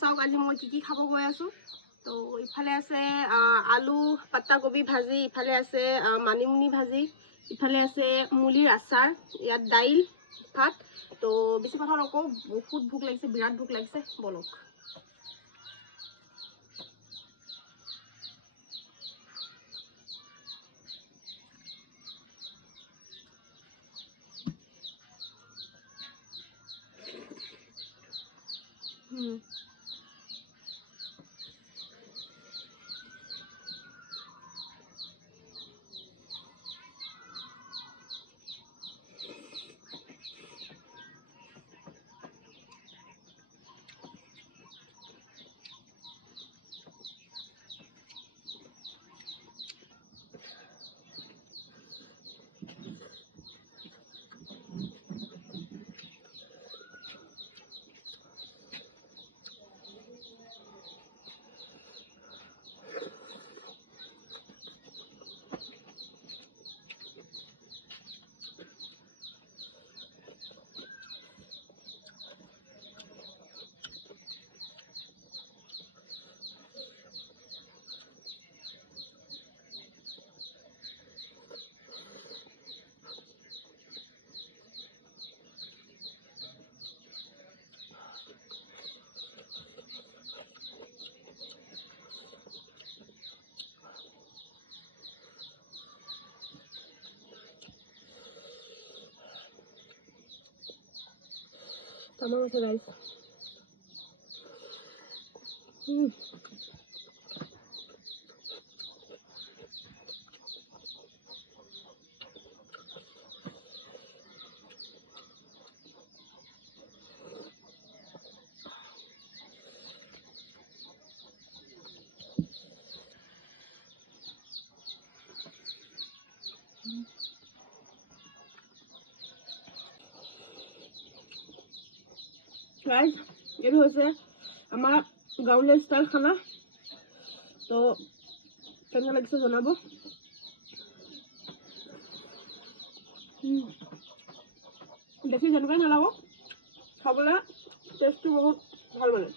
চাওক আজি মই কি খাব গৈ আছোঁ। তো ইফালে আছে আলু পাত্তা কবি ভাজি, ইফালে আছে মানিমুনি ভাজি, ইফালে আছে মুলিৰ আচাৰ, ইয়াত দাইল ভাত। তো বেছি কথা নকওঁ, বহুত ভোক লাগিছে, বিৰাট ভোক লাগিছে, বলক। Tamam আছে গাইস। গাইস এইটো হৈছে আমাৰ গাঁৱলীয়া ষ্টাইল খানা। তো কেনেকুৱা লাগিছে জনাব। বেছি যেনেকুৱাই নালাগক, খাবলৈ টেষ্টটো বহুত ভাল মানে।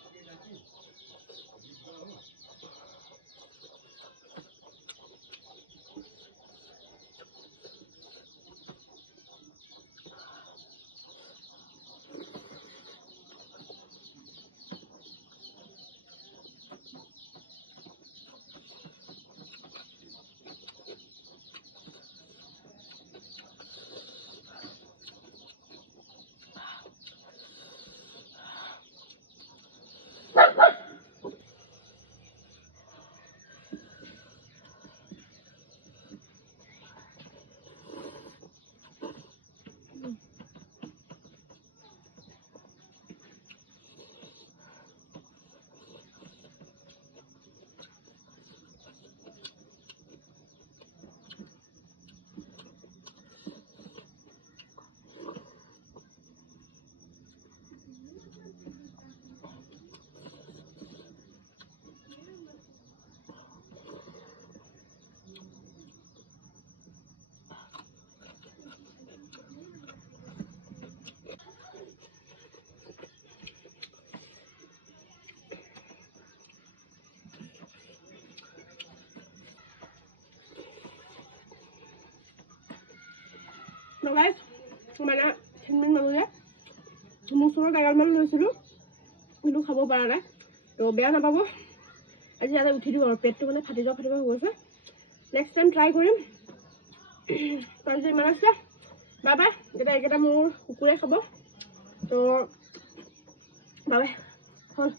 তো গাইস মানে 10 মিনিট মানলে মুছৰৰ গায়লমান লৈছিলোঁ, কিন্তু খাব পৰা নাই। তো বেয়া নাপাব, আজি ইয়াতে উঠি দিওঁ আৰু পেটটো মানে ফাটি যোৱা হৈ গৈছে। নেক্সট টাইম ট্ৰাই কৰিম। আজি ইমান আছে, বাই বাই। এতিয়া এইকেইটা মোৰ কুকুৰে খাব। তো বাই বাই হ'ল।